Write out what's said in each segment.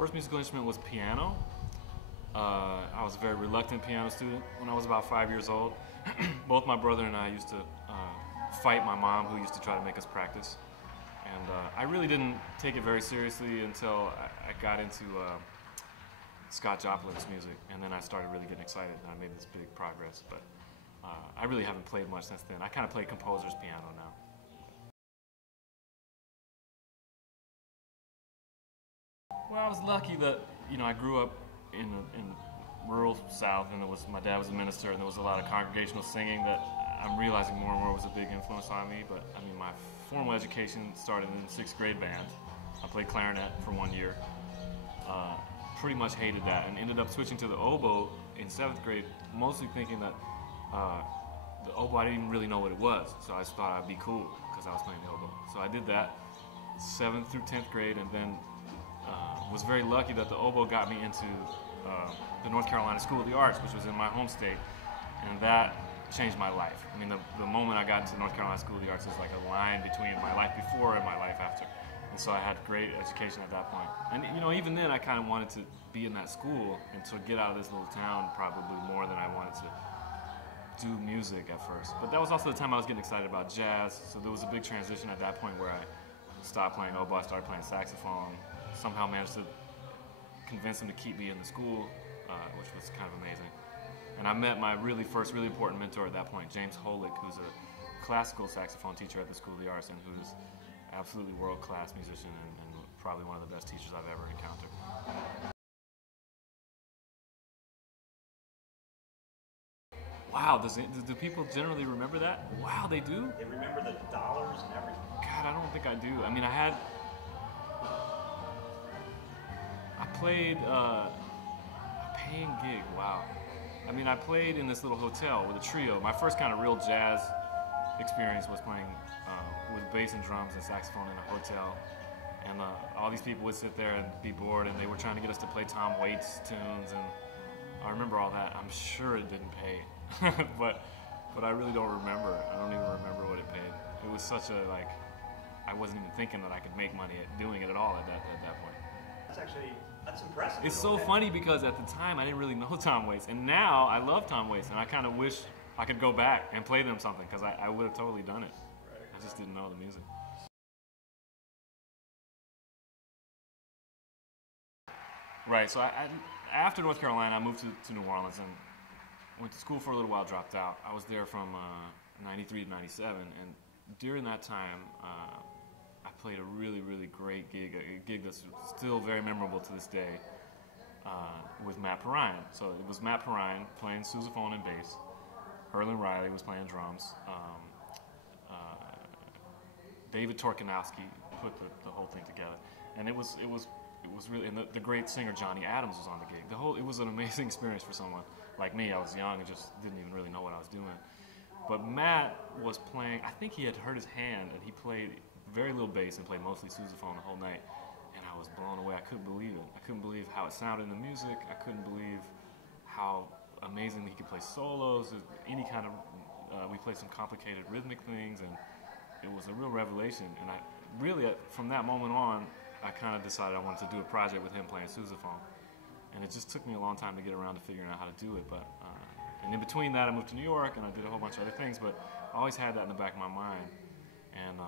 First musical instrument was piano. I was a very reluctant piano student when I was about 5 years old. Both my brother and I used to fight my mom, who used to try to make us practice. And I really didn't take it very seriously until I got into Scott Joplin's music, and then I started really getting excited, and I made this big progress. But I really haven't played much since then. I kind of play composer's piano now. Well, I was lucky that, you know, I grew up in rural South, and my dad was a minister, and there was a lot of congregational singing that I'm realizing more and more was a big influence on me. But I mean, my formal education started in the 6th grade band. I played clarinet for 1 year. Pretty much hated that, and ended up switching to the oboe in 7th grade, mostly thinking that the oboe, I didn't even really know what it was, so I just thought I'd be cool because I was playing the oboe. So I did that 7th through 10th grade, and then was very lucky that the oboe got me into the North Carolina School of the Arts, which was in my home state, and that changed my life. I mean, the moment I got into the North Carolina School of the Arts is like a line between my life before and my life after. And so I had great education at that point. And you know, even then I kind of wanted to be in that school and to get out of this little town probably more than I wanted to do music at first. But that was also the time I was getting excited about jazz, so there was a big transition at that point where I stopped playing oboe, I started playing saxophone, somehow managed to convince them to keep me in the school, which was kind of amazing. And I met my first really important mentor at that point, James Holick, who's a classical saxophone teacher at the School of the Arts and who's absolutely world-class musician and probably one of the best teachers I've ever encountered. Wow, do people generally remember that? Wow, they do? They remember the dollars and everything. God, I don't think I do. I mean, I played a paying gig, wow. I mean, I played in this little hotel with a trio. My first kind of real jazz experience was playing with bass and drums and saxophone in a hotel. And all these people would sit there and be bored, and they were trying to get us to play Tom Waits tunes, and I remember all that. I'm sure it didn't pay, but I really don't remember. I don't even remember what it paid. It was such a, like, I wasn't even thinking that I could make money at doing it at all at that point. That's impressive. It's so funny because at the time I didn't really know Tom Waits, and now I love Tom Waits, and I kind of wish I could go back and play them something because I would have totally done it. I just didn't know the music. Right, so after North Carolina, I moved to New Orleans and went to school for a little while, dropped out. I was there from 93 to 97, and during that time, I played a really, really great gig, a gig that's still very memorable to this day, with Matt Perrine. So it was Matt Perrine playing sousaphone and bass. Herlin Riley was playing drums. David Torkanowski put the whole thing together, and it was really, and the great singer Johnny Adams was on the gig. It was an amazing experience for someone like me. I was young and just didn't even really know what I was doing. But Matt was playing, I think he had hurt his hand, and he played very little bass and played mostly sousaphone the whole night, and I was blown away. I couldn't believe it. I couldn't believe how it sounded in the music. I couldn't believe how amazingly he could play solos, any kind of, we played some complicated rhythmic things, and it was a real revelation. And I really, from that moment on, I kind of decided I wanted to do a project with him playing sousaphone. And it just took me a long time to get around to figuring out how to do it. But and in between that, I moved to New York, and I did a whole bunch of other things, but I always had that in the back of my mind. And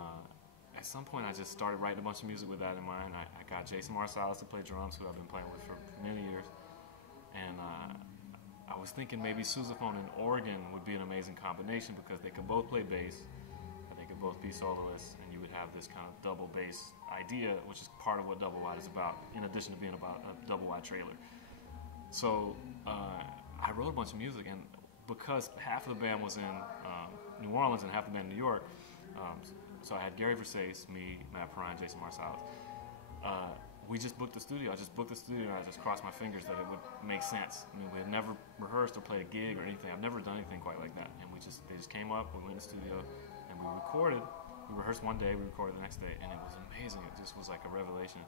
at some point, I just started writing a bunch of music with that in mind. I got Jason Marsalis to play drums, who I've been playing with for many years. And I was thinking maybe sousaphone and organ would be an amazing combination because they could both play bass, and they could both be soloists, and you would have this kind of double bass idea, which is part of what Double Wide is about, in addition to being about a double wide trailer. So I wrote a bunch of music, and because half of the band was in New Orleans and half the band in New York, so I had Gary Versace, me, Matt Perrine, Jason Marsalis. We just booked the studio. I just booked the studio, and I just crossed my fingers that it would make sense. I mean, we had never rehearsed or played a gig or anything. I've never done anything quite like that. And they just came up, we went in the studio, and we recorded. We rehearsed one day, we recorded the next day, and it was amazing. It just was like a revelation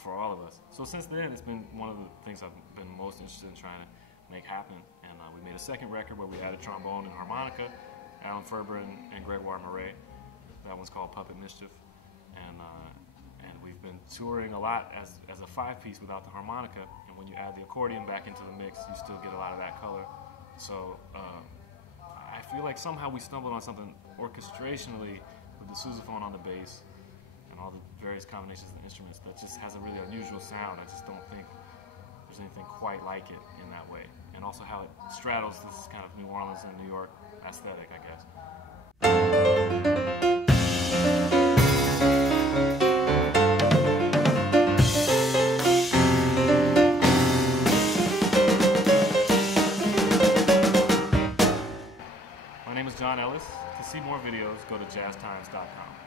for all of us. So since then, it's been one of the things I've been most interested in trying to make happen. And we made a second record where we added trombone and harmonica, Alan Ferber and Gregoire Marais. That one's called Puppet Mischief. And And we've been touring a lot as a 5-piece without the harmonica, and when you add the accordion back into the mix, you still get a lot of that color. So I feel like somehow we stumbled on something orchestrationally with the sousaphone on the bass and all the various combinations of the instruments that just has a really unusual sound. I just don't think there's anything quite like it in that way. And also how it straddles this kind of New Orleans and New York aesthetic, I guess. My name is John Ellis. To see more videos, go to jazztimes.com.